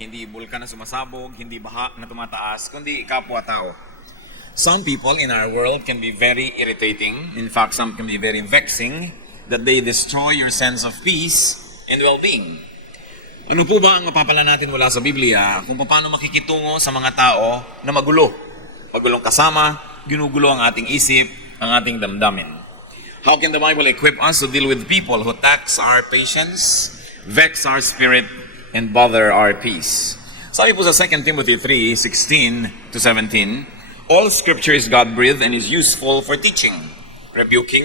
Hindi bulkan na sumasabog, hindi baha na tumataas, kundi kapwa-tao. Some people in our world can be very irritating. In fact, some can be very vexing that they destroy your sense of peace and well-being. Ano po ba ang mapapala natin mula sa Biblia kung paano makikitungo sa mga tao na magulo? Magulong kasama, ginugulo ang ating isip, ang ating damdamin. How can the Bible equip us to deal with people who tax our patience, vex our spirit, and bother our peace? Sabi po sa 2 Timothy 3:16 to 17, all scripture is God-breathed and is useful for teaching, rebuking,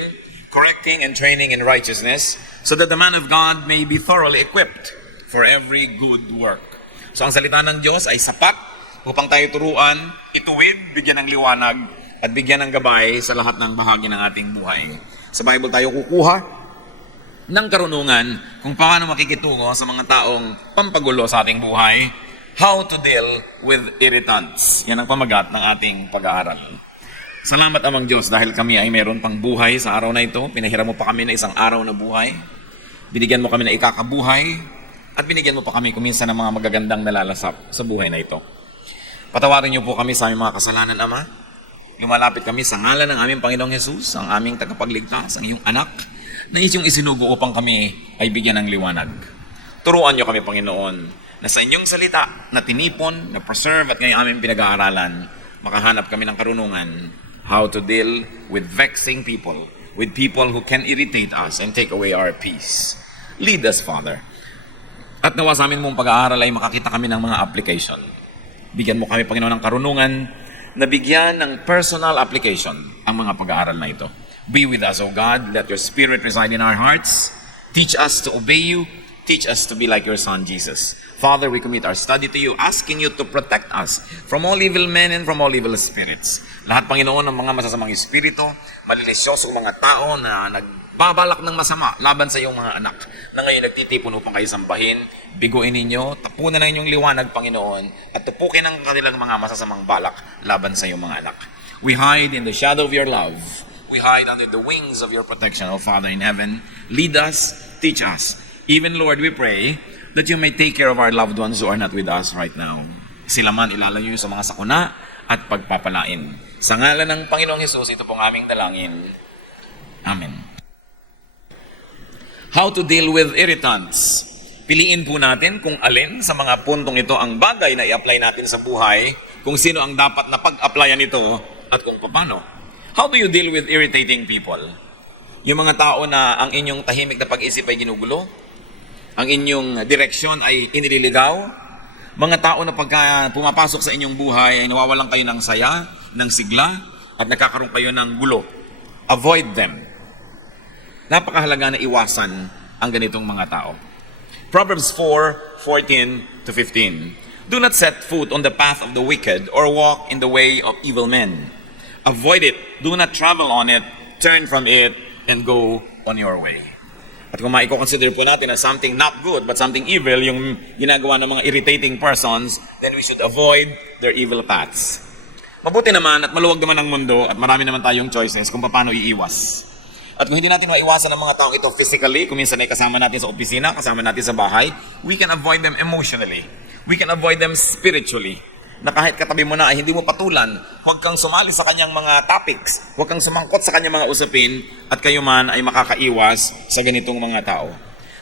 correcting, and training in righteousness, so that the man of God may be thoroughly equipped for every good work. So ang salita ng Diyos ay sapat upang tayo turuan, ituwid, bigyan ng liwanag, at bigyan ng gabay sa lahat ng bahagi ng ating buhay. Sa Bible tayo kukuha ng karunungan kung paano makikitungo sa mga taong pampagulo sa ating buhay, how to deal with irritants. Yan ang pamagat ng ating pag-aaral. Salamat Amang Diyos dahil kami ay meron pang buhay sa araw na ito. Pinahiram mo pa kami na isang araw na buhay. Binigyan mo kami na ikakabuhay at binigyan mo pa kami kuminsan ng mga magagandang nalalasap sa buhay na ito. Patawarin niyo po kami sa aming mga kasalanan, Ama. Lumalapit kami sa ngalan ng aming Panginoong Jesus, ang aming tagapagligtas, ang iyong anak, na isyong isinugo upang kami ay bigyan ng liwanag. Turuan niyo kami, Panginoon, na sa inyong salita na tinipon, na preserve at ngayon aming pinag-aaralan, makahanap kami ng karunungan how to deal with vexing people, with people who can irritate us and take away our peace. Lead us, Father. At nawa sa amin mong pag-aaral ay makakita kami ng mga application. Bigyan mo kami, Panginoon, ng karunungan na bigyan ng personal application ang mga pag-aaral na ito. Be with us, O God. Let your Spirit reside in our hearts. Teach us to obey you. Teach us to be like your Son, Jesus. Father, we commit our study to you, asking you to protect us from all evil men and from all evil spirits. Lahat, Panginoon, ng mga masasamang espiritu, malilisyosong mga tao na nagbabalak ng masama laban sa iyong mga anak, na ngayon nagtitipon upang kayo sambahin, biguin ninyo, tapunan ng inyong liwanag, Panginoon, at tupukin ang kanilang mga masasamang balak laban sa iyong mga anak. We hide in the shadow of your love. We hide under the wings of your protection, O Father in heaven. Lead us, teach us. Even, Lord, we pray that you may take care of our loved ones who are not with us right now. Sila man ilalayo sa mga sakuna at pagpapalain. Sa ngalan ng Panginoong Hesus, ito pong aming dalangin. Amen. How to deal with irritants. Piliin po natin kung alin sa mga puntong ito ang bagay na i-apply natin sa buhay, kung sino ang dapat na pag-applyan ito at kung paano. How do you deal with irritating people? Yung mga tao na ang inyong tahimik na pag-isip ay ginugulo, ang inyong direksyon ay inililigaw, mga tao na pagka pumapasok sa inyong buhay ay nawawalan kayo ng saya, ng sigla, at nakakaroon kayo ng gulo. Avoid them. Napakahalaga na iwasan ang ganitong mga tao. Proverbs 4:14 to 15. Do not set foot on the path of the wicked or walk in the way of evil men. Avoid it. Do not travel on it. Turn from it and go on your way. At kung maiko-consider po natin na something not good but something evil, yung ginagawa ng mga irritating persons, then we should avoid their evil paths. Mabuti naman at maluwag naman ang mundo at marami naman tayong choices kung paano iiwas. At kung hindi natin maiwasan ang mga taong ito physically, kung minsan ay kasama natin sa opisina, kasama natin sa bahay, we can avoid them emotionally. We can avoid them spiritually. Na kahit katabi mo na ay hindi mo patulan, huwag kang sumali sa kanyang mga topics, huwag kang sumangkot sa kanyang mga usapin, at kayo man ay makakaiwas sa ganitong mga tao.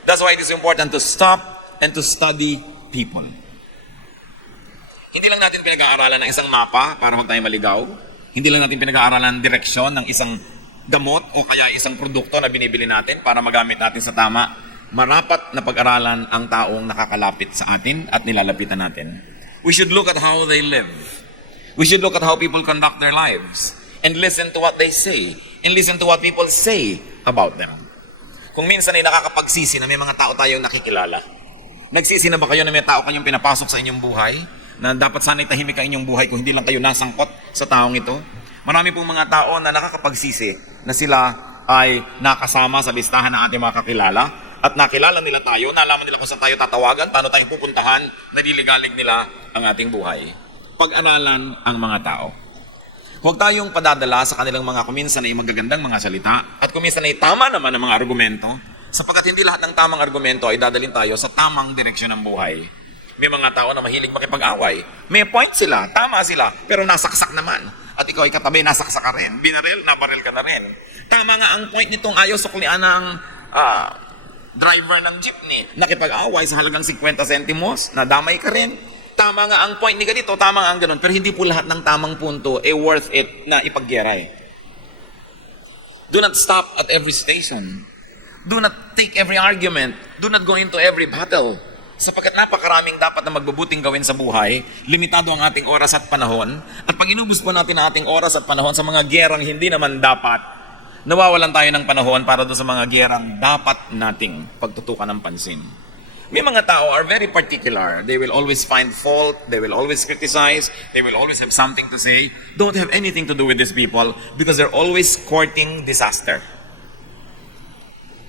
That's why it is important to stop and to study people. Hindi lang natin pinag-aaralan ng isang mapa para huwag tayo maligaw. Hindi lang natin pinag-aaralan ng direksyon ng isang gamot o kaya isang produkto na binibili natin para magamit natin sa tama. Marapat na pag-aralan ang taong nakakalapit sa atin at nilalapitan natin. We should look at how they live. We should look at how people conduct their lives and listen to what they say and listen to what people say about them. Kung minsan ay nakakapagsisi na may mga tao tayong nakikilala. Nagsisi na ba kayo na may tao kayong pinapasok sa inyong buhay na dapat sana'y tahimik ang inyong buhay kung hindi lang kayo nasangkot sa taong ito? Marami pong mga tao na nakakapagsisi na sila ay nakasama sa listahan ng ating mga kakilala at nakilala nila tayo, nalaman nila kung saan tayo tatawagan, paano tayo pupuntahan, naliligalig nila ang ating buhay. Pag-aralan ang mga tao. Huwag tayong padadala sa kanilang mga kuminsan ay magagandang mga salita at kuminsan ay tama naman ang mga argumento sapagkat hindi lahat ng tamang argumento ay dadalhin tayo sa tamang direksyon ng buhay. May mga tao na mahilig makipag-away. May point sila, tama sila, pero nasaksak naman. At ikaw ay katabi, nasaksak ka rin. Binaril, nabaril ka na rin. Tama nga ang point nitong ayaw suklian ng driver ng jeepney. Nakipag-away sa halagang 50 centimos, nadamay ka rin. Tama nga ang point ni ganito, tama nga ang ganun. Pero hindi po lahat ng tamang punto worth it na ipaggeray. Do not stop at every station. Do not take every argument. Do not go into every battle. Sapagkat napakaraming dapat na magbubuting gawin sa buhay, limitado ang ating oras at panahon, at pag inubos po natin ang ating oras at panahon sa mga gerang hindi naman dapat, nawawalan tayo ng panahon para doon sa mga gerang dapat nating pagtutukan ng pansin. May mga tao are very particular. They will always find fault. They will always criticize. They will always have something to say. Don't have anything to do with these people because they're always courting disaster.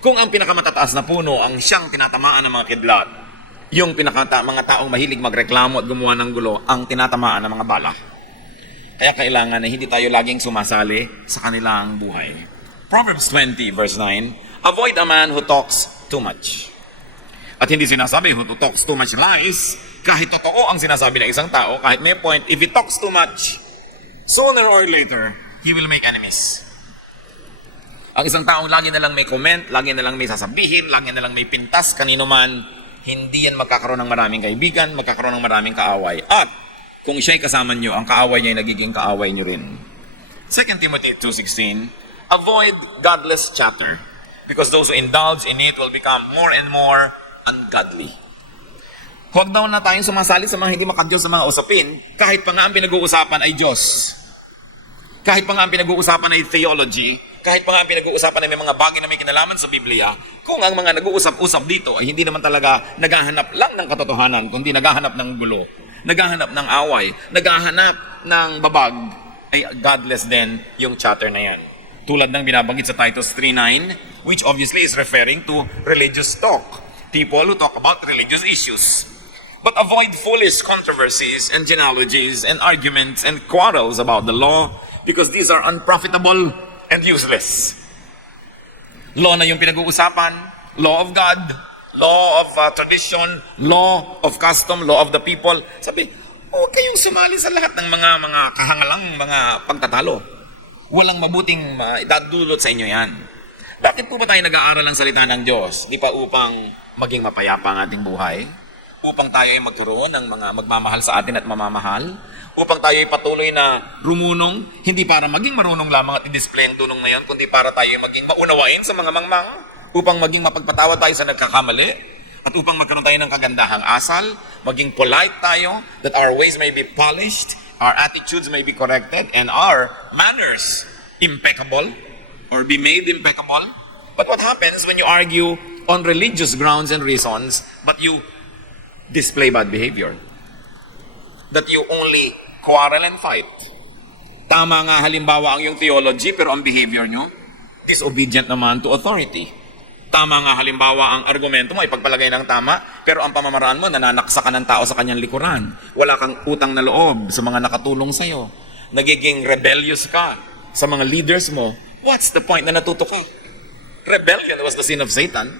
Kung ang pinakamatataas na puno ang siyang tinatamaan ng mga kidlat, yung mga taong mahilig magreklamo at gumawa ng gulo, ang tinatamaan ng mga bala. Kaya kailangan na hindi tayo laging sumasali sa kanilang buhay. Proverbs 20 verse 9, avoid a man who talks too much. At hindi sinasabi who talks too much lies, kahit totoo ang sinasabi ng isang tao, kahit may point, if he talks too much, sooner or later, he will make enemies. Ang isang taong lagi na lang may comment, lagi na lang may sasabihin, lagi na lang may pintas, kanino man, hindi yan magkakaroon ng maraming kaibigan, magkakaroon ng maraming kaaway. At kung siya'y kasama nyo, ang kaaway niya ay nagiging kaaway nyo rin. 2 Timothy 2:16, avoid godless chatter, because those who indulge in it will become more and more ungodly. Huwag daw na tayong sumasali sa mga hindi makadiyos sa mga usapin, kahit pa nga ang pinag-uusapan ay Diyos. Kahit pa nga ang pinag-uusapan ay theology, kahit pa nga ang pinag-uusapan ay may mga bagay na may kinalaman sa Biblia, kung ang mga nag-uusap-usap dito ay hindi naman talaga naghahanap lang ng katotohanan, kundi naghahanap ng gulo, naghahanap ng away, naghahanap ng babag, ay godless din yung chatter na yan. Tulad ng binabanggit sa Titus 3:9, which obviously is referring to religious talk. People who talk about religious issues. But avoid foolish controversies and genealogies and arguments and quarrels about the law, because these are unprofitable and useless. Law na yung pinag-uusapan, law of God, law of tradition, law of custom, law of the people. Sabi, huwag kayong sumali sa lahat ng mga kahangalang mga pagtatalo. Walang mabuting dadulot sa inyo yan. Bakit po ba tayo nag-aaral ng salita ng Diyos? Di pa upang maging mapayapa ang ating buhay? Upang tayo ay magkaroon ng mga magmamahal sa atin at mamamahal? Upang tayo ay patuloy na rumunong, hindi para maging marunong lamang at i-display ang tunong na yan, kundi para tayo ay maging maunawain sa mga mangmang, upang maging mapagpatawad tayo sa nagkakamali, at upang magkaroon tayo ng kagandahang asal, maging polite tayo, that our ways may be polished, our attitudes may be corrected, and our manners impeccable, or be made impeccable. But what happens when you argue on religious grounds and reasons, but you display bad behavior? That you only quarrel and fight. Tama nga halimbawa ang yung theology, pero ang behavior nyo, disobedient naman to authority. Tama nga halimbawa ang argumento mo, ipagpalagay ng tama, pero ang pamamaraan mo, nananaksa ka ng tao sa kanyang likuran. Wala kang utang na loob sa mga nakatulong sa'yo. Nagiging rebellious ka sa mga leaders mo. What's the point na natuto ka? Rebellion was the sin of Satan.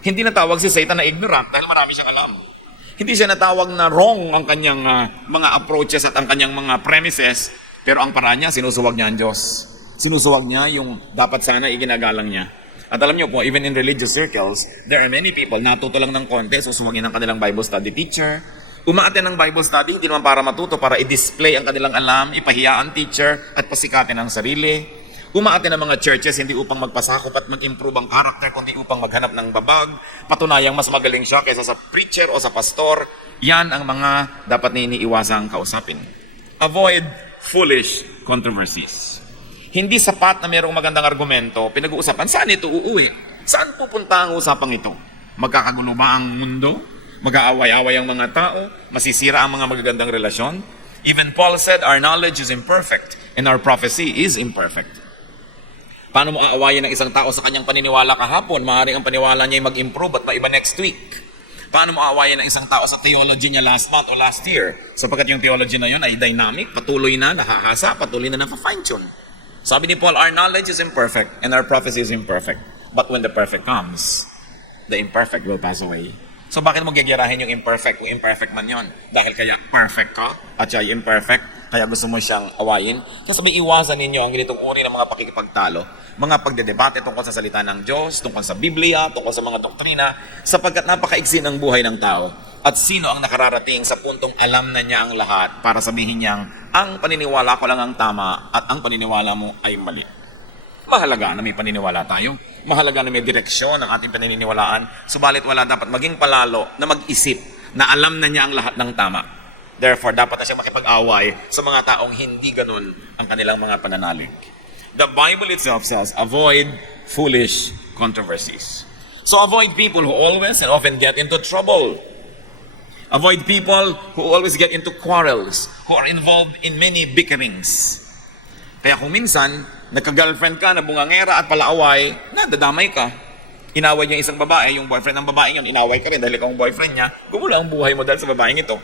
Hindi natawag si Satan na ignorant dahil marami siyang alam. Hindi siya natawag na wrong ang kanyang mga approaches at ang kanyang mga premises, pero ang paraan niya, sinusuwag niya ang Diyos. Sinusuwag niya yung dapat sana iginagalang niya. At alam niyo po, even in religious circles, there are many people, natuto lang ng konti, susuwagin ng kanilang Bible study teacher. Umaaten ng Bible study, hindi naman para matuto, para i-display ang kanilang alam, ipahiya ang teacher, at pasikatin ang sarili. Umaaten ng mga churches, hindi upang magpasakop at mag-improve ang karakter, kundi upang maghanap ng babag, patunayang mas magaling siya kaysa sa preacher o sa pastor. Yan ang mga dapat na iniiwasang kausapin. Avoid foolish controversies. Hindi sapat na mayroong magandang argumento, pinag-uusapan, saan ito uuwi? Saan pupunta ang usapang ito? Magkakagulo ba ang mundo? Mag-aaway-away ang mga tao? Masisira ang mga magagandang relasyon? Even Paul said, our knowledge is imperfect and our prophecy is imperfect. Paano mo aawayin ng isang tao sa kanyang paniniwala kahapon? Maaaring ang paniwala niya ay mag-improve at maiba next week. Paano mo aawayin ng isang tao sa theology niya last month o last year? Sapagkat yung theology na yun ay dynamic, patuloy na, nahahasa, patuloy na fine-tune. Sabi ni Paul, our knowledge is imperfect and our prophecy is imperfect. But when the perfect comes, the imperfect will pass away. So bakit mo gagirahin yung imperfect kung imperfect man yon? Dahil kaya perfect ka at siya ay imperfect, kaya gusto mo siyang awayin. Kaya sabi, iwasan ninyo ang ganitong uri ng mga pakikipagtalo, mga pagdedebate tungkol sa salita ng Diyos, tungkol sa Biblia, tungkol sa mga doktrina, sapagkat napakaiksi ng buhay ng tao. At sino ang nakararating sa puntong alam na niya ang lahat para sabihin niyang, ang paniniwala ko lang ang tama at ang paniniwala mo ay mali. Mahalaga na may paniniwala tayo. Mahalaga na may direksyon ang ating paniniwalaan. Subalit wala dapat maging palalo na mag-isip na alam na niya ang lahat ng tama. Therefore, dapat na siyang makipag-away sa mga taong hindi ganun ang kanilang mga pananalig. The Bible itself says, avoid foolish controversies. So avoid people who always and often get into trouble. Avoid people who always get into quarrels, who are involved in many bickerings. Kaya kung minsan, nagka-girlfriend ka, nabungangera at palaaway, nadadamay ka. Inaway niya isang babae, yung boyfriend ng babae yun, inaway ka rin dahil ikaw ang boyfriend niya, gumula ang buhay mo dahil sa babaeng ito.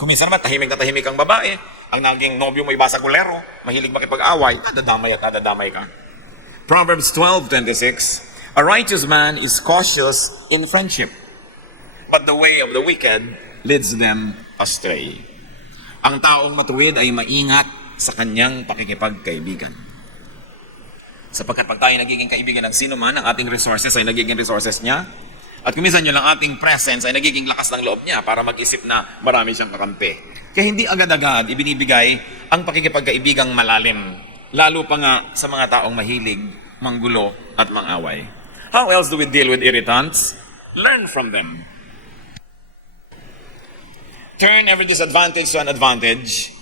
Kung minsan naman, tahimik na tahimik ang babae, ang naging nobyo mo ibasagulero, mahilig makipag-away, nadadamay at nadadamay ka. Proverbs 12:26, a righteous man is cautious in friendship, but the way of the wicked leads them astray. Ang taong matuwid ay maingat sa kanyang pakikipagkaibigan. Sapagkat pag tayo nagiging kaibigan ng sino man, ang ating resources ay nagiging resources niya. At kuminsan yun lang ating presence ay nagiging lakas ng loob niya para mag-isip na marami siyang kakampi. Kaya hindi agad-agad ibinibigay ang pakikipagkaibigang malalim. Lalo pa nga sa mga taong mahilig, manggulo at mangaway. How else do we deal with irritants? Learn from them. Turn every disadvantage to an advantage.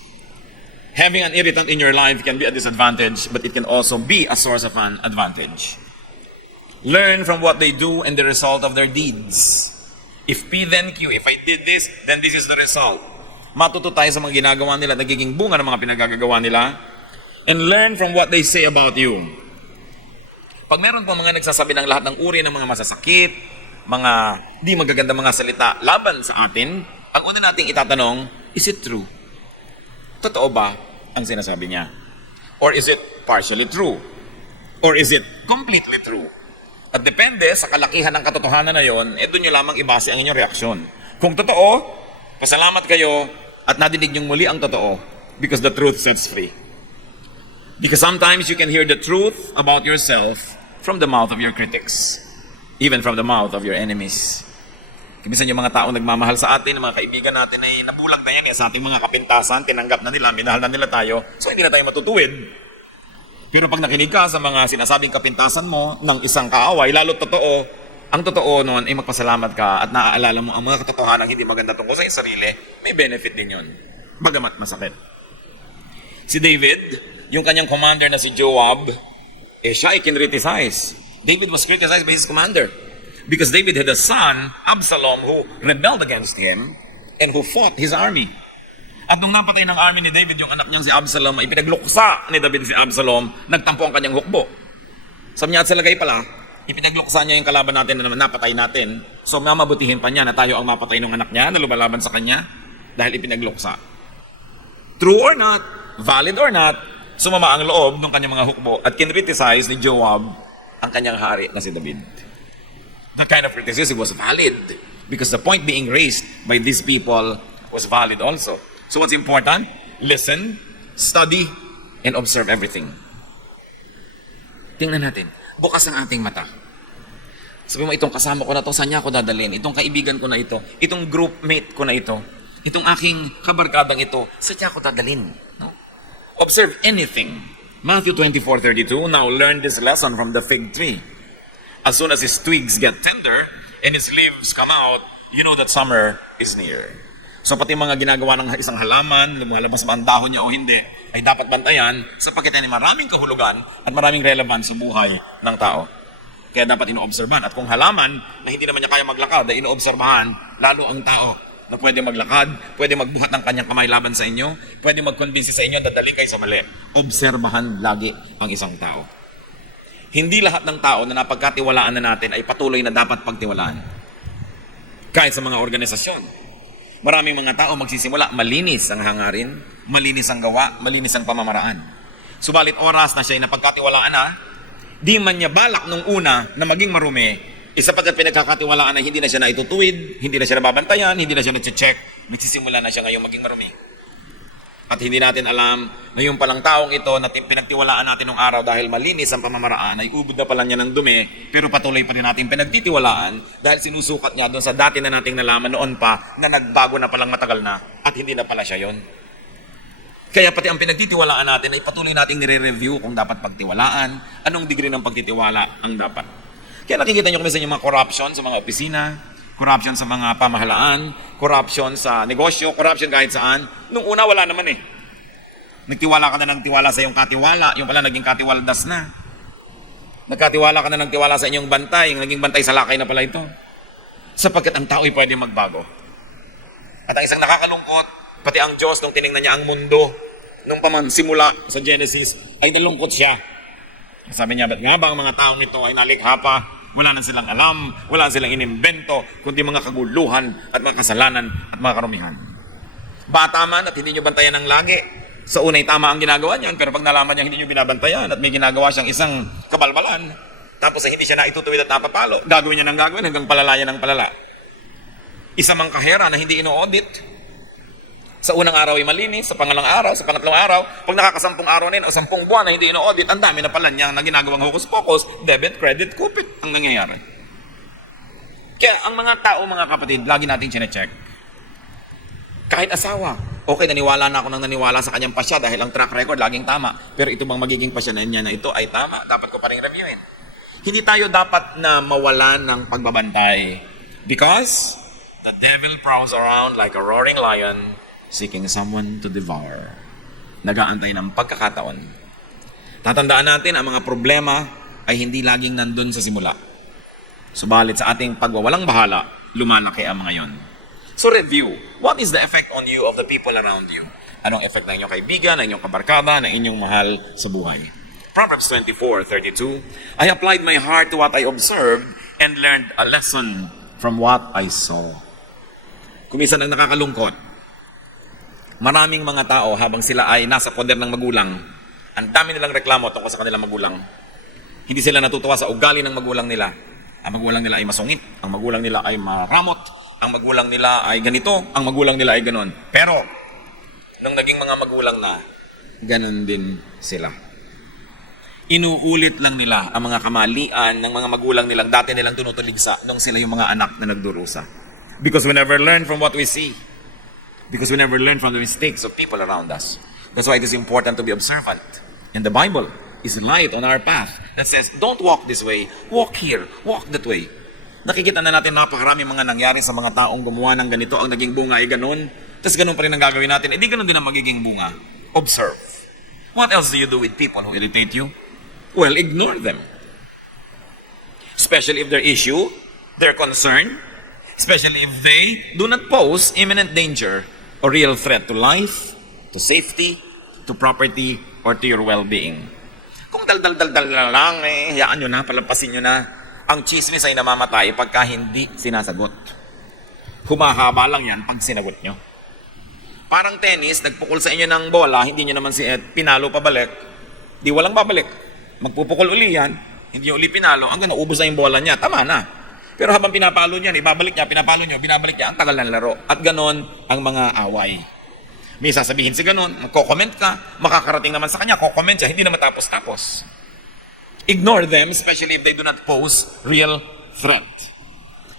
Having an irritant in your life can be a disadvantage, but it can also be a source of an advantage. Learn from what they do and the result of their deeds. If P then Q, if I did this, then this is the result. Matuto tayo sa mga ginagawa nila, nagiging bunga ng mga pinagagawa nila. And learn from what they say about you. Pag meron po mga nagsasabi ng lahat ng uri ng mga masasakit, mga di magaganda mga salita laban sa atin, ang una nating itatanong, is it true? Totoo ba ang sinasabi niya? Or is it partially true? Or is it completely true? At depende sa kalakihan ng katotohanan na yon, doon nyo lamang ibase ang inyong reaksyon. Kung totoo, pasalamat kayo at nadinig nyong muli ang totoo because the truth sets free. Because sometimes you can hear the truth about yourself from the mouth of your critics, even from the mouth of your enemies. Minsan yung mga taong nagmamahal sa atin, mga kaibigan natin ay nabulag na yan sa ating mga kapintasan, tinanggap na nila, minahal na nila tayo, so hindi na tayo matutuwid. Pero pag nakinig ka sa mga sinasabing kapintasan mo ng isang kaaway, lalo totoo, ang totoo noon ay magpasalamat ka at naaalala mo ang mga katotohanan hindi maganda tungkol sa iyong sarili, may benefit din yun. Bagamat masakit. Si David, yung kanyang commander na si Joab, siya ay kinriticize. David was criticized by his commander. Because David had a son, Absalom, who rebelled against him and who fought his army. At nung napatay ng army ni David, yung anak niyang si Absalom, ay ipinagluksa ni David si Absalom, nagtampo ang kanyang hukbo. Sabi niya at sa lagay pala, ipinagluksa niya yung kalaban natin na napatay natin. So mamabutihin pa niya na tayo ang mapatay ng anak niya na lumalaban sa kanya dahil ipinagluksa. True or not, valid or not, sumama ang loob ng kanyang mga hukbo at kinriticize ni Joab ang kanyang hari na si David. That kind of criticism was valid because the point being raised by these people was valid also. So what's important? Listen, study, and observe everything. Tingnan natin. Bukas ang ating mata. Sabi mo, itong kasama ko na to, saan niya ako dadalhin? Itong kaibigan ko na ito, itong groupmate ko na ito, itong aking kabarkadang ito, saan niya ako dadalhin? No? Observe anything. Matthew 24:32, now learn this lesson from the fig tree. As soon as his twigs get tender and his leaves come out, you know that summer is near. So pati mga ginagawa ng isang halaman, lumalabas ba ang dahon niya o hindi, ay dapat bantayan sapagkat yan ay maraming kahulugan at maraming relevance sa buhay ng tao. Kaya dapat inoobserbahan. At kung halaman na hindi naman niya kaya maglakad, ay inoobserbahan lalo ang tao na pwede maglakad, pwede magbuhat ng kanyang kamay laban sa inyo, pwede magkonbinsi sa inyo, dadali kayo sa mali. Obserbahan lagi ang isang tao. Hindi lahat ng tao na napagkatiwalaan na natin ay patuloy na dapat pagtiwalaan. Kahit sa mga organisasyon. Maraming mga tao magsisimula, malinis ang hangarin, malinis ang gawa, malinis ang pamamaraan. Subalit oras na siya ay napagkatiwalaan na, di man niya balak nung una na maging marumi, Sapagkat pinagkakatiwalaan na hindi na siya naitutuwid, hindi na siya nababantayan, hindi na siya na-check, nagsisimula na siya ngayong maging marumi. At hindi natin alam na yung palang taong ito na pinagtiwalaan natin nung araw dahil malinis ang pamamaraan, ay ubod na pala niya ng dumi, pero patuloy pa rin natin pinagtitiwalaan dahil sinusukat niya doon sa dati na nating nalaman noon pa na nagbago na palang matagal na at hindi na pala siya yon. Kaya pati ang pinagtitiwalaan natin ay patuloy nating nire-review kung dapat pagtiwalaan, anong degree ng pagtitiwala ang dapat. Kaya nakikita nyo kami sa mga corruption sa mga opisina, corruption sa mga pamahalaan, corruption sa negosyo, corruption kahit saan. Nung una, wala naman eh. Nagtiwala ka na ng tiwala sa iyong katiwala, yung pala naging katiwaldas na. Nagkatiwala ka na ng tiwala sa inyong bantay, yung naging bantay sa lakay na pala ito. Sapagkat ang tao ay pwede magbago. At ang isang nakakalungkot, pati ang Diyos nung tinignan niya ang mundo, nung simula sa Genesis, ay nalungkot siya. Sabi niya, ba't nga ba ang mga taong ito ay nalikha pa? Wala na silang alam, wala na silang inimbento, kundi mga kaguluhan at mga kasalanan at mga karumihan. Bata man at hindi nyo bantayan ng lagi. Sa unay tama ang ginagawa niyan, pero pag nalaman niya hindi nyo binabantayan at may ginagawa siyang isang kabalbalan, tapos ay hindi siya naitutuwid at napapalo, gagawin niya ng gagawin hanggang palala ng palala. Isa mang kahera na hindi ino-audit. Sa unang araw ay malinis, sa pangalang araw, sa pangatlong araw, pag nakakasampung araw na yun o 10 buwan na hindi ino-audit, ang dami na pala niya na ginagawang hocus-pocus, debit, credit, kupit ang nangyayari. Kaya ang mga tao, mga kapatid, lagi nating chinecheck. Kahit asawa, okay, naniwala na ako nang naniwala sa kanyang pasya dahil ang track record laging tama. Pero ito bang magiging pasya na niya na ito ay tama? Dapat ko pa rin reviewin. Hindi tayo dapat na mawalan ng pagbabantay. Because the devil prowls around like a roaring lion, seeking someone to devour. Nag-aantay ng pagkakataon. Tatandaan natin, ang mga problema ay hindi laging nandun sa simula. Subalit sa ating pagwawalang bahala, lumalaki ang mga yon. So review, what is the effect on you of the people around you? Anong effect ng inyong kaibigan, ng inyong kabarkada, ng inyong mahal sa buhay? Proverbs 24:32, I applied my heart to what I observed and learned a lesson from what I saw. Kuminsan ang nakakalungkot, maraming mga tao habang sila ay nasa poder ng magulang, ang dami nilang reklamo tungkol sa kanilang magulang. Hindi sila natutuwa sa ugali ng magulang nila. Ang magulang nila ay masungit, ang magulang nila ay maramot, ang magulang nila ay ganito, ang magulang nila ay ganon. Pero, nung naging mga magulang na, ganon din sila. Inuulit lang nila ang mga kamalian ng mga magulang nilang dati nilang tinutuligsa nung sila yung mga anak na nagdurusa. Because we never learn from what we see. Because we never learn from the mistakes of people around us. That's why it is important to be observant. And the Bible is light on our path that says, don't walk this way, walk here, walk that way. Nakikita na natin napakarami mga nangyari sa mga taong gumawa ng ganito, ang naging bunga ay ganun, tapos ganun pa rin ang gagawin natin, di ganun din ang magiging bunga. Observe. What else do you do with people who irritate you? Well, ignore them. Especially if their issue, their concern, especially if they do not pose imminent danger or real threat to life, to safety, to property, or to your well-being. Kung dal-dal-dal-dal lang, hayaan nyo na, palampasin nyo na. Ang chismis ay namamatay pagka hindi sinasagot. Humahaba lang yan pag sinagot nyo. Parang tennis, nagpukol sa inyo ng bola, hindi nyo naman si Ed pinalo pabalik, di walang babalik. Magpupukol uli yan, hindi nyo uli pinalo, hanggang naubos na yung bola niya, tama na. Pero habang pinapalo niya, ibabalik niya, pinapalo niya, binabalik niya, ang tagal ng laro. At ganon ang mga away. May sasabihin si ganon, magko-comment ka, makakarating naman sa kanya, ko-comment siya, hindi na matapos-tapos. Ignore them, especially if they do not pose real threat.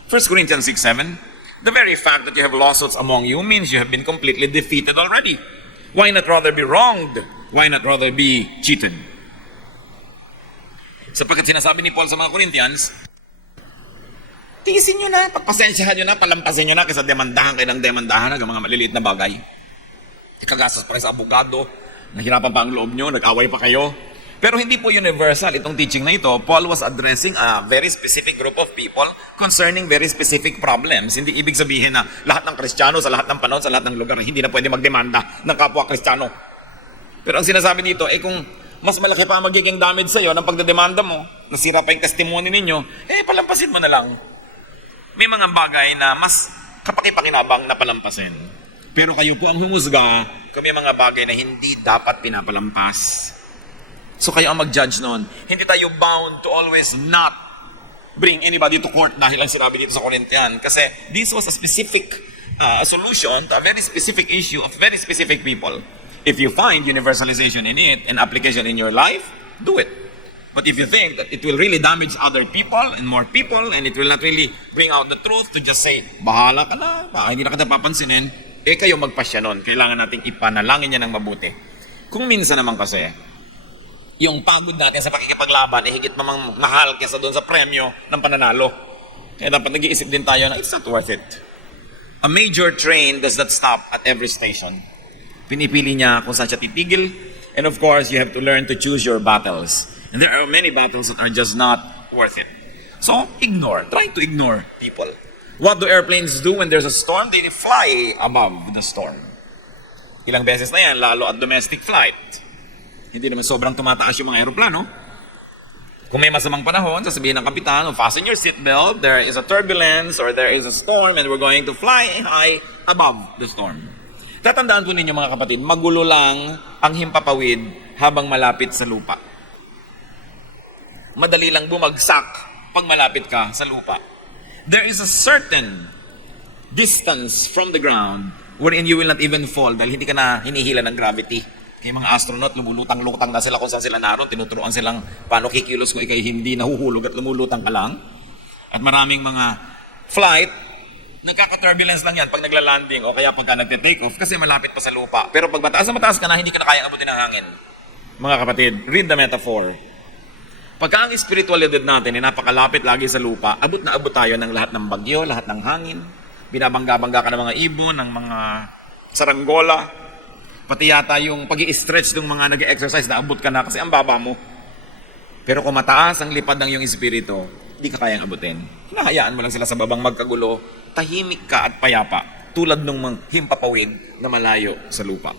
1 Corinthians 6:7, the very fact that you have lawsuits among you means you have been completely defeated already. Why not rather be wronged? Why not rather be cheated? Sapagkat sinasabi ni Paul sa mga Corinthians, tiisin nyo na, pagpasensyahan nyo na, palampasin nyo na kaysa demandahan kayo ng demandahan ng mga maliliit na bagay. Ikagastos pa rin sa abogado, nahirapan pa ang loob nyo, nag-away pa kayo. Pero hindi po universal itong teaching na ito. Paul was addressing a very specific group of people concerning very specific problems. Hindi ibig sabihin na lahat ng Kristiyano sa lahat ng panahon, sa lahat ng lugar, hindi na pwede magdemanda ng kapwa Kristiyano. Pero ang sinasabi dito, kung mas malaki pa ang magiging damage sa'yo ng pagdedemanda mo, nasira pa yung testimony ninyo, palampasin mo na lang. May mga bagay na mas kapakipakinabang na palampasin. Pero kayo po ang humusga kung may mga bagay na hindi dapat pinapalampas. So kayo ang mag-judge noon. Hindi tayo bound to always not bring anybody to court dahil ang sinabi dito sa Corinthian. Kasi this was a specific solution to a very specific issue of very specific people. If you find universalization in it and application in your life, do it. But if you think that it will really damage other people and more people and it will not really bring out the truth to just say, bahala ka na, baka hindi na kita papansinin, kayo magpasya nun. Kailangan nating ipanalangin niya ng mabuti. Kung minsan naman kasi, yung pagod natin sa pakikipaglaban, higit mamang mahal kesa doon sa premyo ng pananalo. Kaya dapat nag-iisip din tayo na it's not worth it. A major train does not stop at every station. Pinipili niya kung saan siya titigil. And of course, you have to learn to choose your battles. And there are many battles that are just not worth it. So, ignore. Try to ignore people. What do airplanes do when there's a storm? They fly above the storm. Ilang beses na yan, lalo at domestic flight. Hindi naman sobrang tumataas yung mga aeroplano. Kung may masamang panahon, sasabihin ng kapitan, fasten your seatbelt, there is a turbulence or there is a storm and we're going to fly high above the storm. Tatandaan po ninyo mga kapatid, magulo lang ang himpapawid habang malapit sa lupa. Madali lang bumagsak pag malapit ka sa lupa. There is a certain distance from the ground wherein you will not even fall dahil hindi ka na hinihila ng gravity. Kaya mga astronaut, lumulutang-lutang na sila kung saan sila naroon. Tinuturuan silang paano kikilos kung ikay hindi nahuhulog at lumulutang ka lang. At maraming mga flight, nagkaka-turbulence lang yan pag nagla-landing o kaya pagka nagte-take off kasi malapit pa sa lupa. Pero pag mataas na mataas ka na, hindi ka na kayang abutin ng hangin. Mga kapatid, read the metaphor. Pagka ang spiritualidad natin ay napakalapit lagi sa lupa, abot na abot tayo ng lahat ng bagyo, lahat ng hangin. Binabangga-bangga ka ng mga ibon, ng mga saranggola. Pati yata yung pag-i-stretch ng mga nag-exercise, naabot ka na kasi ang baba mo. Pero kung mataas ang lipad ng iyong espiritu, hindi ka kayang abutin. Hinahayaan mo lang sila sa babang magkagulo, tahimik ka at payapa, tulad ng mga himpapawid na malayo sa lupa.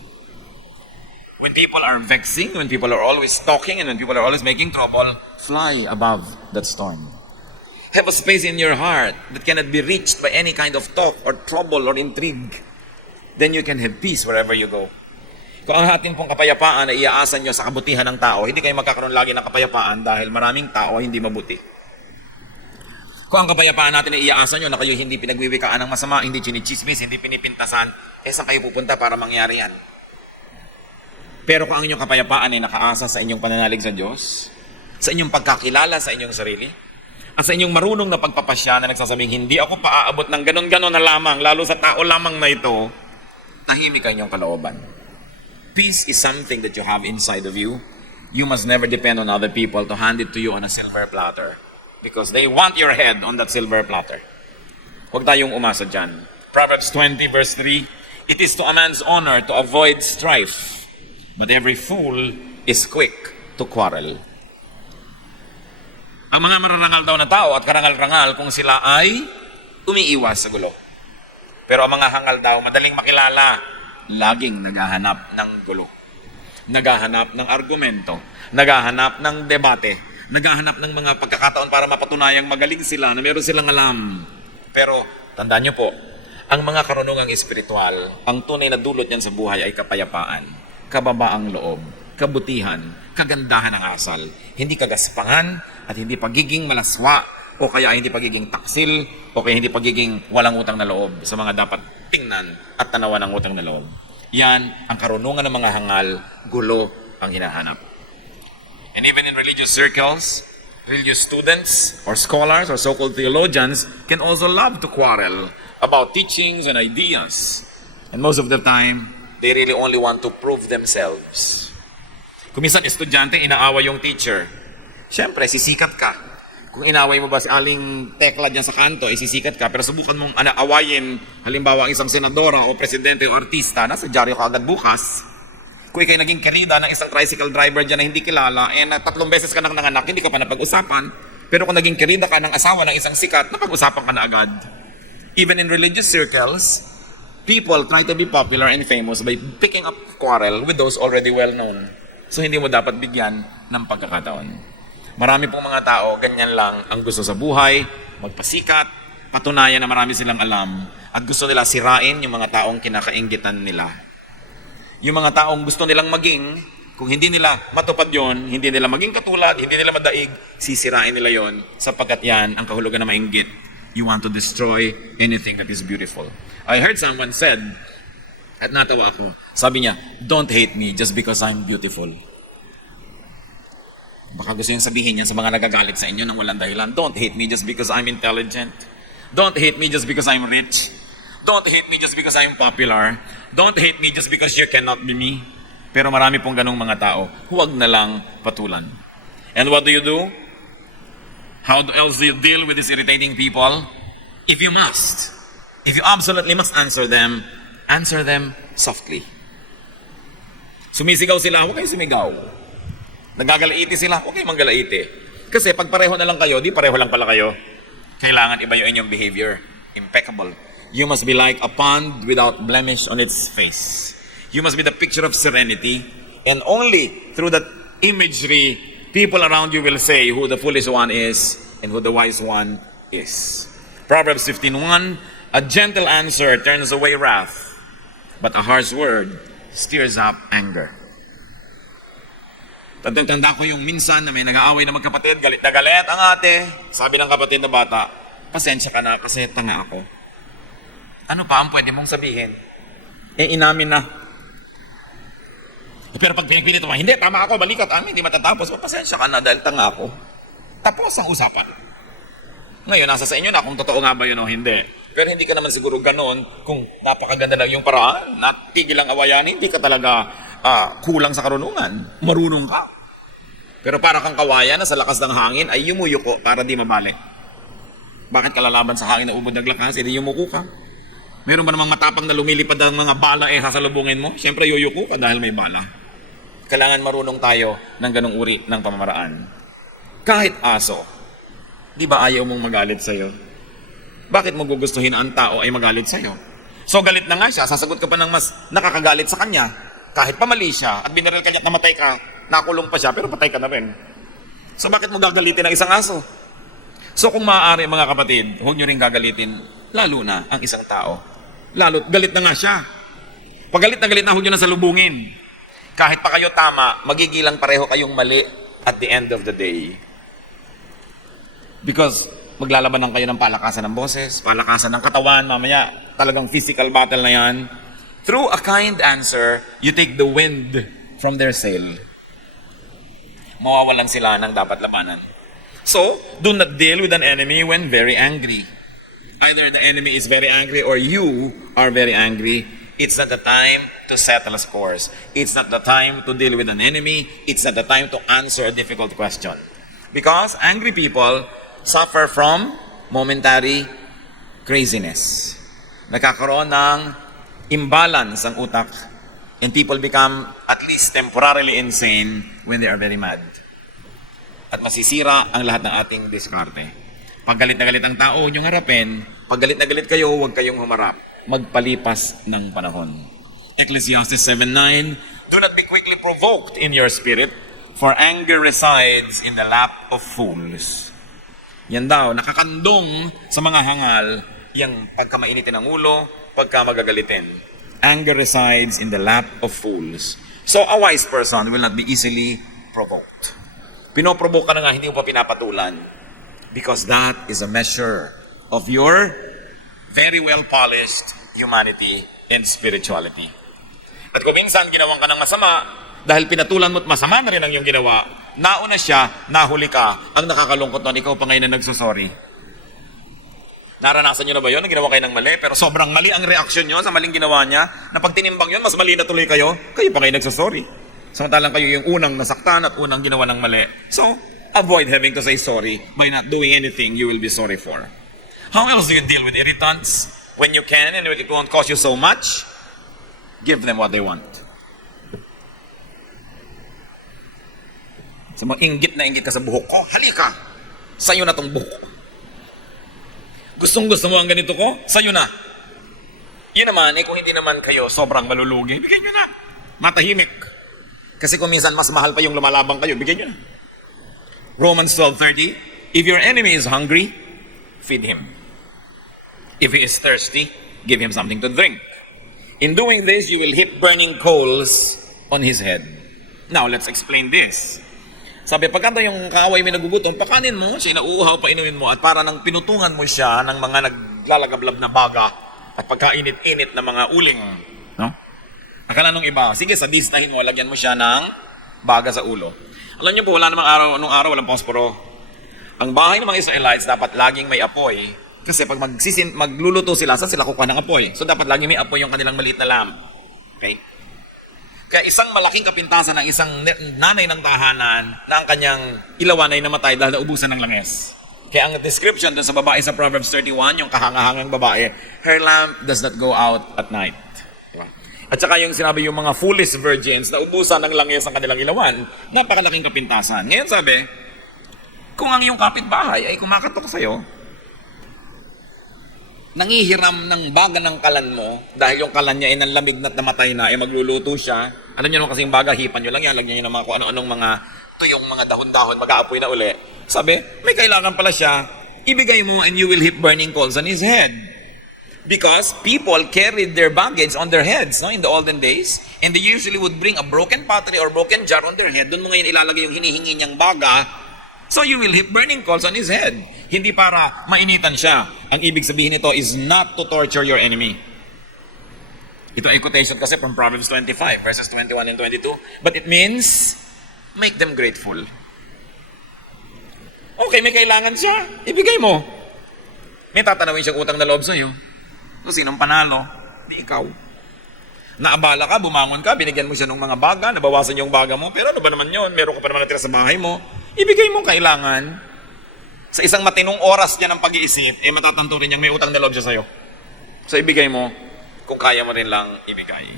When people are vexing, when people are always talking, and when people are always making trouble, fly above that storm. Have a space in your heart that cannot be reached by any kind of talk or trouble or intrigue. Then you can have peace wherever you go. Kung ang ating pong kapayapaan na iaasan nyo sa kabutihan ng tao, hindi kayo magkakaroon lagi ng kapayapaan dahil maraming tao hindi mabuti. Kung ang kapayapaan natin ay iaasan nyo na kayo hindi pinagwiwikaan ng masama, hindi chinichismis, hindi pinipintasan, saan kayo pupunta para mangyari yan? Pero kung ang inyong kapayapaan ay nakaasa sa inyong pananalig sa Diyos, sa inyong pagkakilala sa inyong sarili, at sa inyong marunong na pagpapasya na nagsasabing, hindi ako paaabot ng ganon-ganon na lamang, lalo sa tao lamang na ito, tahimik ang inyong kalooban. Peace is something that you have inside of you. You must never depend on other people to hand it to you on a silver platter. Because they want your head on that silver platter. Huwag tayong umasa dyan. Proverbs 20 verse 3, it is to a man's honor to avoid strife, but every fool is quick to quarrel. Ang mga mararangal daw na tao at karangal-rangal kung sila ay umiiwas sa gulo. Pero ang mga hangal daw, madaling makilala, laging naghahanap ng gulo. Naghahanap ng argumento. Naghahanap ng debate. Naghahanap ng mga pagkakataon para mapatunayang magaling sila, na meron silang alam. Pero, tandaan nyo po, ang mga karunungang espiritual, ang tunay na dulot niyan sa buhay ay kapayapaan, kababaang loob, kabutihan, kagandahan ng asal, hindi kagaspangan at hindi pagiging malaswa o kaya hindi pagiging taksil o kaya hindi pagiging walang utang na loob sa mga dapat tingnan at tanawan ng utang na loob. Yan ang karunungan ng mga hangal, gulo ang hinahanap. And even in religious circles, religious students or scholars or so-called theologians can also love to quarrel about teachings and ideas. And most of the time, they really only want to prove themselves. Kung minsan estudyante, inaaway yung teacher. Siyempre, sisikat ka. Kung inaway mo ba si Aling Tekla dyan sa kanto, sisikat ka. Pero subukan mong awayin, halimbawa, ang isang senadora o presidente o artista, nasa dyaryo ka agad bukas. Kung ikay naging kerida ng isang tricycle driver dyan na hindi kilala, 3 beses ka nang nanganak, hindi ka pa napag-usapan. Pero kung naging kerida ka ng asawa ng isang sikat, napag-usapan ka na agad. Even in religious circles, people try to be popular and famous by picking up quarrel with those already well-known. So hindi mo dapat bigyan ng pagkakataon. Marami pong mga tao, ganyan lang ang gusto sa buhay, magpasikat, patunayan na marami silang alam, at gusto nila sirain yung mga taong kinakainggitan nila. Yung mga taong gusto nilang maging, Kung hindi nila matupad yon, hindi nila maging katulad, hindi nila madaig, sisirain nila yon sapagkat yan ang kahulugan na mainggit. You want to destroy anything that is beautiful. I heard someone said, at natawa ako, sabi niya, don't hate me just because I'm beautiful. Baka gusto yung sabihin niya sa mga nagagalit sa inyo nang walang dahilan, don't hate me just because I'm intelligent. Don't hate me just because I'm rich. Don't hate me just because I'm popular. Don't hate me just because you cannot be me. Pero marami pong ganong mga tao. Huwag na lang patulan. And what do? How else do you deal with these irritating people? If you absolutely must answer them softly. Sumisigaw sila, huwag kayo sumigaw. Nagagalaiti sila, huwag kayo manggalaiti. Kasi pag pareho na lang kayo, di pareho lang pala kayo. Kailangan iba yung inyong behavior. Impeccable. You must be like a pond without blemish on its face. You must be the picture of serenity. And only through that imagery, people around you will say who the foolish one is and who the wise one is. Proverbs 15:1, a gentle answer turns away wrath, but a harsh word stirs up anger. Tanda ko yung minsan na may nag-aaway na magkapatid, galit na galit ang ate. Sabi ng kapatid na bata, pasensya ka na kasi tanga ako. Ano pa ang pwede mong sabihin? Inamin na. Pero pag pinagpilit mo, hindi, tama ako, balikat, hindi matatapos. Pasensya ka na dahil tanga ako. Tapos ang usapan. Ngayon, nasa sa inyo na kung totoo nga ba yun o hindi. Pero hindi ka naman siguro ganon kung napakaganda lang yung paraan, natigil ang awayan, hindi ka talaga kulang sa karunungan. Marunong ka. Pero para kang kawayan na sa lakas ng hangin ay yumuyuko para di mabalik. Bakit ka lalaban sa hangin na ubod naglakas? Hindi yumuko ka. Meron ba namang matapang na lumilipad ang mga bala sasalubungin mo? Siyempre yuyuko ka dahil may bala. Kailangan marunong tayo ng ganong uri ng pamamaraan. Kahit aso, di ba ayaw mong magalit sa'yo? Bakit mo gugustuhin ang tao ay magalit sa'yo? So galit na nga siya, sasagot ka pa ng mas nakakagalit sa kanya. Kahit pamali siya at binaril ka niya at namatay ka, nakulong pa siya pero patay ka na rin. So bakit mo gagalitin ang isang aso? So kung maaari mga kapatid, huwag nyo rin gagalitin lalo na ang isang tao. Lalo, galit na nga siya. Pag galit na huwag nyo na salubungin. Kahit pa kayo tama, magigilang pareho kayong mali at the end of the day. Because maglalabanan kayo ng palakasan ng boses, palakasan ng katawan, mamaya talagang physical battle na yan. Through a kind answer, you take the wind from their sail. Mawawalan sila ng dapat labanan. So, do not deal with an enemy when very angry. Either the enemy is very angry or you are very angry. It's not the time to settle scores. It's not the time to deal with an enemy. It's not the time to answer a difficult question. Because angry people suffer from momentary craziness. Nagkakaroon ng imbalance ang utak and people become at least temporarily insane when they are very mad. At masisira ang lahat ng ating diskarte. Pag galit na galit ang tao, huwag niyong harapin. Pag galit na galit kayo, huwag kayong humarap. Magpalipas ng panahon. Ecclesiastes 7:9, do not be quickly provoked in your spirit, for anger resides in the lap of fools. Yan daw, nakakandong sa mga hangal, yung pagka mainitin ang ulo, pagka magagalitin. Anger resides in the lap of fools. So a wise person will not be easily provoked. Pinoprovoke ka na nga, hindi mo pa pinapatulan. Because that is a measure of your very well-polished humanity and spirituality. At kung minsan ginawang ka ng masama, dahil pinatulan mo at masama na rin ang iyong ginawa, nauna siya, nahuli ka, ang nakakalungkot nun, ikaw pa ngayon na nagsusorry. Naranasan nyo na ba yun? Ginawa kayo ng mali, pero sobrang mali ang reaksyon nyo sa maling ginawa niya, na pag tinimbang yun, mas mali na tuloy kayo, kayo pa ngayon nagsusorry. Samantalang kayo yung unang nasaktan at unang ginawa ng mali. So, avoid having to say sorry by not doing anything you will be sorry for. How else do you deal with irritants? When you can and it won't cost you so much, give them what they want. So inggit ka sa buhok ko, halika, sa'yo na tong buhok. Gusto mo ang ganito ko, sa'yo na. Yun naman, kung hindi naman kayo sobrang malulugi, bigyan nyo na. Matahimik. Kasi kung minsan mas mahal pa yung lumalabang kayo, bigyan nyo na. Romans 12:30, if your enemy is hungry, feed him. If he is thirsty, give him something to drink. In doing this, you will heap burning coals on his head. Now, let's explain this. Sabi, pagka yung kaaway may nagugutom, pakanin mo, siya nauuhaw, painumin mo, at para nang pinutungan mo siya ng mga naglalagablab na baga at pagkainit-init na mga uling. No? Akala nung iba, sige, sadistahin mo, lagyan mo siya ng baga sa ulo. Alam niyo po, wala namang araw, anong araw, walang posporo. Ang bahay ng mga Israelites dapat laging may apoy. Kasi pag magluluto sila, saan sila kukuha ng apoy? So dapat laging may apoy yung kanilang maliit na lamp. Okay? Kaya isang malaking kapintasan ng isang nanay ng tahanan na ang kanyang ilawan ay namatay dahil naubusan ng langis. Kaya ang description dun sa babae sa Proverbs 31, yung kahangahangang babae, her lamp does not go out at night. Diba? At saka yung sinabi yung mga foolish virgins na ubusan ng langis ang kanilang ilawan, napakalaking kapintasan. Ngayon sabi, kung ang iyong kapitbahay ay kumakatok sa'yo, nangihiram ng baga ng kalan mo dahil yung kalan niya ay nanlamig na't namatay na, ay magluluto siya. Alam niyo naman kasi yung baga, hipan nyo lang yan, lagyan nyo ng mga kung ano-anong mga tuyong mga dahon-dahon, mag-aapoy na uli. Sabi, may kailangan pala siya, ibigay mo and you will heap burning coals on his head. Because people carried their baggage on their heads, no, in the olden days, and they usually would bring a broken pottery or broken jar on their head. Doon mo ngayon ilalagay yung hinihingi niyang baga. So you will heap burning coals on his head. Hindi para mainitan siya. Ang ibig sabihin nito is not to torture your enemy. Ito ay quotation kasi from Proverbs 25, verses 21 and 22. But it means, make them grateful. Okay, may kailangan siya. Ibigay mo. May tatanawin siyang utang na loob sa'yo. So, sinong panalo? Di ikaw. Naabala ka, bumangon ka, binigyan mo siya ng mga baga, nabawasan yung baga mo, pero ano ba naman yun? Meron ka pa naman natira sa bahay mo. Ibigay mo kailangan. Sa isang matinong oras niya ng pag-iisip, matatanto rin niyang may utang na loob siya sa'yo. So, ibigay mo kung kaya mo rin lang ibigay.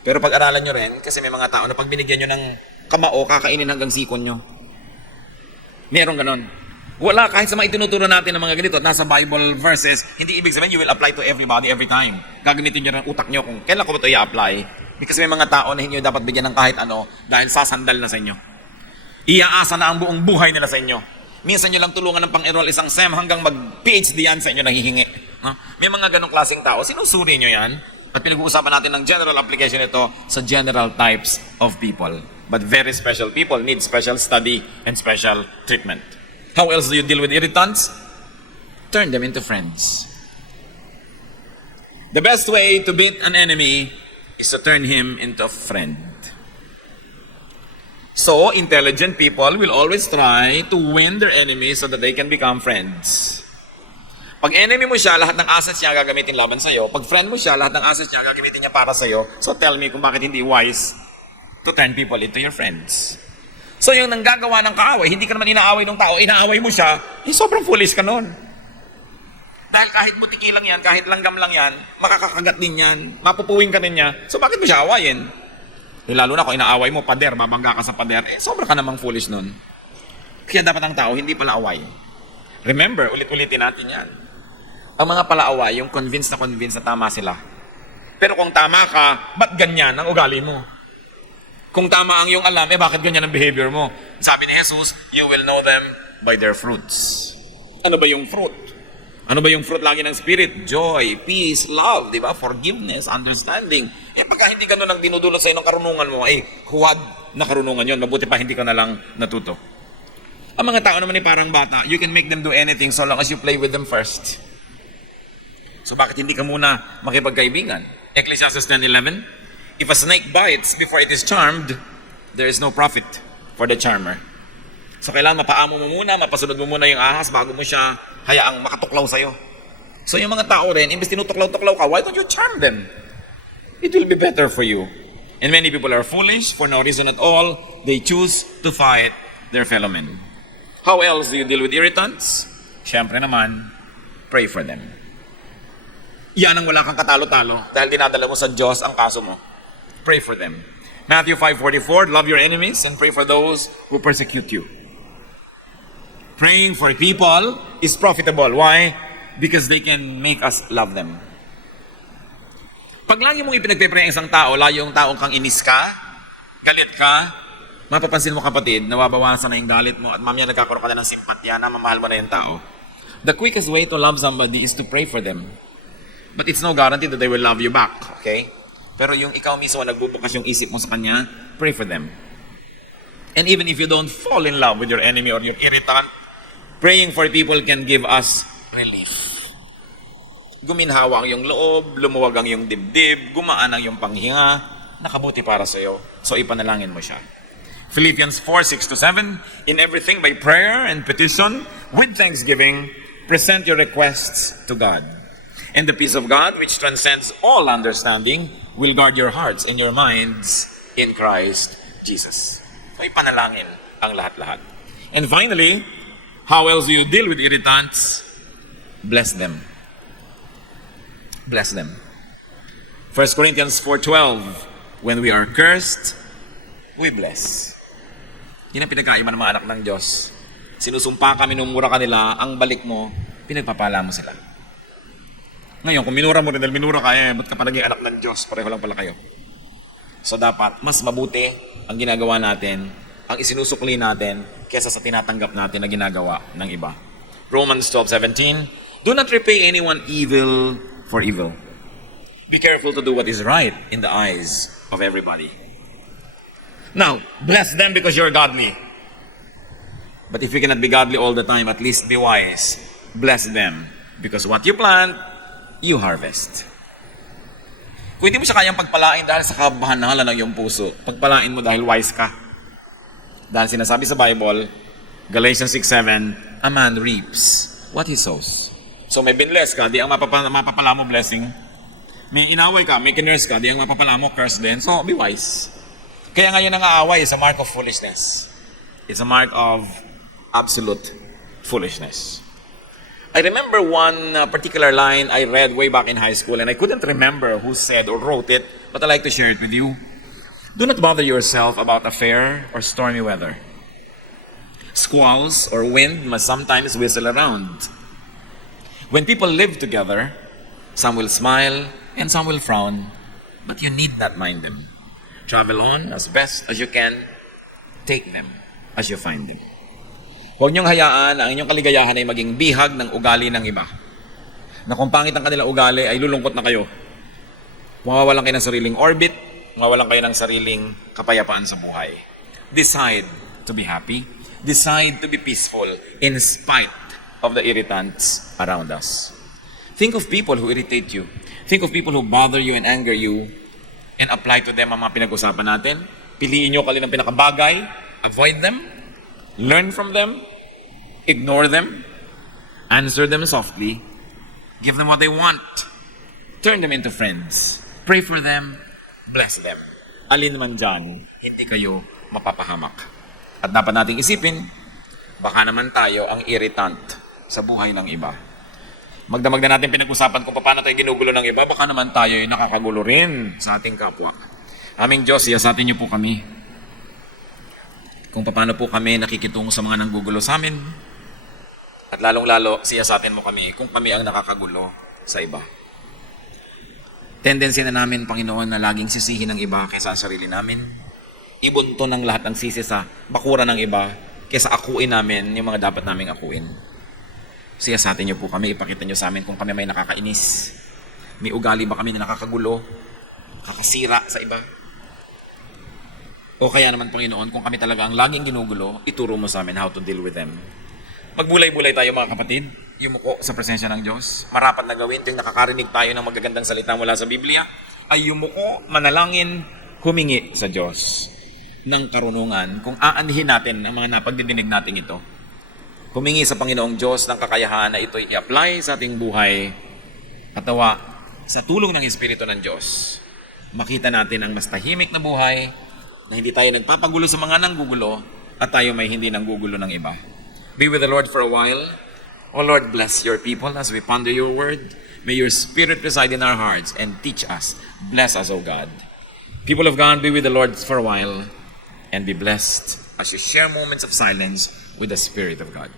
Pero pag-aralan nyo rin, kasi may mga tao na pag binigyan nyo ng kamao, kakainin hanggang sikon nyo. Meron ganon. Wala, kahit sa mga itinuturo natin ng mga ganito, nasa Bible verses, hindi ibig sabihin you will apply to everybody every time. Gagamitin nyo ng utak nyo kung kailan ko ba ito i-apply. Because may mga tao na hindi nyo dapat bigyan ng kahit ano dahil sasandal na sa inyo. Iaasa na ang buong buhay nila sa inyo. Minsan nyo lang tulungan ng pang-enroll isang SEM hanggang mag-PhD yan sa inyo nanghihingi. No? May mga ganong klaseng tao. Sinusuri nyo yan. At pinag-uusapan natin ng general application ito sa general types of people. But very special people need special study and special treatment. How else do you deal with irritants? Turn them into friends. The best way to beat an enemy is to turn him into a friend. So, intelligent people will always try to win their enemy so that they can become friends. Pag enemy mo siya, lahat ng assets niya gagamitin laban sa'yo. Pag friend mo siya, lahat ng assets niya gagamitin niya para sa'yo. So, tell me kung bakit hindi wise to turn people into your friends. So, yung nanggagawa ng kaaway, hindi ka naman inaaway ng tao, inaaway mo siya, sobrang foolish ka nun. Dahil kahit butiki lang yan, kahit langgam lang yan, makakakagat din yan, mapupuwing ka rin niya. So, bakit mo siya awayin? Lalo na kung inaaway mo, pader, babangga ka sa pader, sobra ka namang foolish nun. Kaya dapat ang tao, hindi pala away. Remember, ulit-ulitin natin yan. Ang mga palaaway, yung convinced na tama sila. Pero kung tama ka, ba't ganyan ang ugali mo? Kung tama ang iyong alam, bakit ganyan ang behavior mo? Sabi ni Jesus, you will know them by their fruits. Ano ba yung fruit? Ano ba yung fruit lagi ng Spirit? Joy, peace, love, di ba? Forgiveness, understanding. Pagka hindi ganun ang dinudulot sa inong karunungan mo, huwad na karunungan yon. Mabuti pa hindi ka na lang natuto. Ang mga tao naman parang bata, you can make them do anything so long as you play with them first. So bakit hindi ka muna makipagkaibigan? Ecclesiastes 10:11, if a snake bites before it is charmed, there is no profit for the charmer. So kailangan mapaamo mo muna, mapasunod mo muna yung ahas bago mo siya hayaang makatuklaw sa'yo. So yung mga tao rin, imbes tinutuklaw-tuklaw ka, why don't you charm them? It will be better for you. And many people are foolish for no reason at all. They choose to fight their fellow men. How else do you deal with irritants? Siyempre naman, pray for them. Yan ang wala kang katalo-talo dahil dinadala mo sa Diyos ang kaso mo. Pray for them. Matthew 5:44, love your enemies and pray for those who persecute you. Praying for people is profitable. Why? Because they can make us love them. Pag lagi mong ipinagpipray ang isang tao, layo yung taong kang inis ka, galit ka, mapapansin mo kapatid, nawabawasan na yung galit mo at mamaya nagkakaroon ka na ng simpatya na mamahal mo na yung tao. The quickest way to love somebody is to pray for them. But it's no guarantee that they will love you back, okay? Pero yung ikaw mismo nagbubukas yung isip mo sa Kanya, pray for them. And even if you don't fall in love with your enemy or your irritant, praying for people can give us relief. Guminhawa ang iyong loob, lumuwag ang iyong dibdib, gumaan ang iyong panghinga, nakabuti para sa iyo. So ipanalangin mo siya. Philippians 4:6-7, in everything by prayer and petition, with thanksgiving, present your requests to God. And the peace of God, which transcends all understanding, will guard your hearts and your minds in Christ Jesus. So ipanalangin ang lahat-lahat. And finally, how else do you deal with irritants? Bless them. Bless them. 1 Corinthians 4:12, when we are cursed, we bless. Yan ang pinagkaiba ng mga anak ng Diyos. Sinusumpa ka, minumura ka nila, ang balik mo, pinagpapala mo sila. Ngayon, kung minura mo rin dahil minura ka, ba't ka pa naging anak ng Diyos? Pareho lang pala kayo. So dapat, mas mabuti ang ginagawa natin, ang isinusukli natin, kesa sa tinatanggap natin na ginagawa ng iba. Romans 12:17, do not repay anyone evil for evil. Be careful to do what is right in the eyes of everybody. Now, bless them because you're godly. But if you cannot be godly all the time, at least be wise. Bless them because what you plant, you harvest. Kung hindi mo siya kayang pagpalain dahil sa kabahanan ng iyong puso, pagpalain mo dahil wise ka. Dahil sinasabi sa Bible, Galatians 6:7, a man reaps what he sows. So may binless ka, di ang mapapala mo blessing. May inaway ka, may kinurse ka, di ang mapapala mo curse din. So be wise. Kaya ngayon ang aaway is a mark of foolishness. It's a mark of absolute foolishness. I remember one particular line I read way back in high school, and I couldn't remember who said or wrote it, but I'd like to share it with you. Do not bother yourself about a fair or stormy weather. Squalls or wind must sometimes whistle around. When people live together, some will smile and some will frown, but you need not mind them. Travel on as best as you can. Take them as you find them. Huwag niyong hayaan ang inyong kaligayahan ay maging bihag ng ugali ng iba. Na kung pangit ang kanilang ugali, ay lulungkot na kayo. Mawawalan kayo ng sariling orbit, mawawalan kayo ng sariling kapayapaan sa buhay. Decide to be happy. Decide to be peaceful in spite of the irritants around us. Think of people who irritate you. Think of people who bother you and anger you and apply to them ang mga pinag-usapan natin. Piliin nyo kalilang pinakabagay. Avoid them. Learn from them, ignore them, answer them softly, give them what they want, turn them into friends, pray for them, bless them. Alin man dyan, hindi kayo mapapahamak. At dapat nating isipin, baka naman tayo ang irritant sa buhay ng iba. Magdamag na natin pinag-usapan kung paano tayo ginugulo ng iba, baka naman tayo ay nakakagulo rin sa ating kapwa. Aming Diyos, siyasatin niyo po kami kung paano po kami nakikitungo sa mga nanggugulo sa amin. At lalong-lalo, siyasatin mo kami kung kami ang nakakagulo sa iba. Tendency na namin, Panginoon, na laging sisihin ng iba kaysa sa sarili namin. Ibunto ng lahat ng sisi sa bakura ng iba kaysa akuin namin yung mga dapat naming akuin. Siyasatin niyo po kami, ipakita niyo sa amin kung kami may nakakainis. May ugali ba kami na nakakagulo, nakakasira sa iba? O kaya naman, Panginoon, kung kami talaga ang laging ginugulo, ituro mo sa amin how to deal with them. Magbulay-bulay tayo mga kapatid, yumuko sa presensya ng Diyos. Marapat na gawin, ting nakakarinig tayo ng magagandang salita mula sa Biblia, ay yumuko, manalangin, humingi sa Diyos ng karunungan kung aanhin natin ang mga napagdidinig natin ito. Humingi sa Panginoong Diyos ng kakayahan na ito'y i-apply sa ating buhay at nawa sa tulong ng Espiritu ng Diyos. Makita natin ang mas tahimik na buhay na hindi tayo nagpapagulo sa mga nanggugulo at tayo may hindi nanggugulo ng iba. Be with the Lord for a while. O Lord, bless your people as we ponder your word. May your Spirit reside in our hearts and teach us. Bless us, O God. People of God, be with the Lord for a while and be blessed as you share moments of silence with the Spirit of God.